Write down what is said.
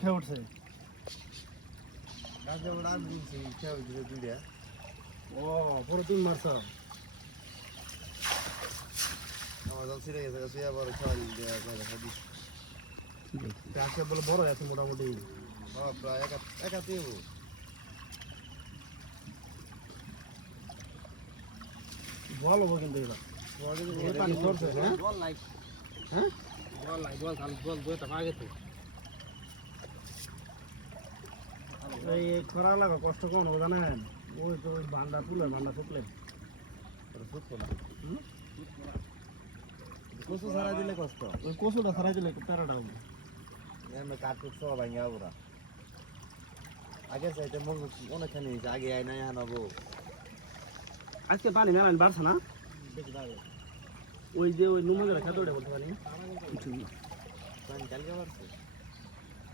খেয়ে উঠছে ও পুরো তিন মাস আজকে বলে বড় আছে মোটামুটি প্রায় একাতে জল হবো কিন্তু এবার পানি পড়ছে হ্যাঁ হ্যাঁ এই খরা লাগা কষ্ট কম হবে জানেন ওই তো বান্ডা তুলে বান্ডা শুকলে কচু ছাড়া দিলে কষ্ট ওই কচুটা ছাড়াই দিলে প্যারাটা হবে কাঠুক সব ভাঙা ওরা আগে চাইতে অনেকখানি আগে আয় নাই আনাবো আজকে পানি মেলান বাড়ছে না ওই যে ওই নুমাজের খেতে বলতে পারি কালকে বাড়ছে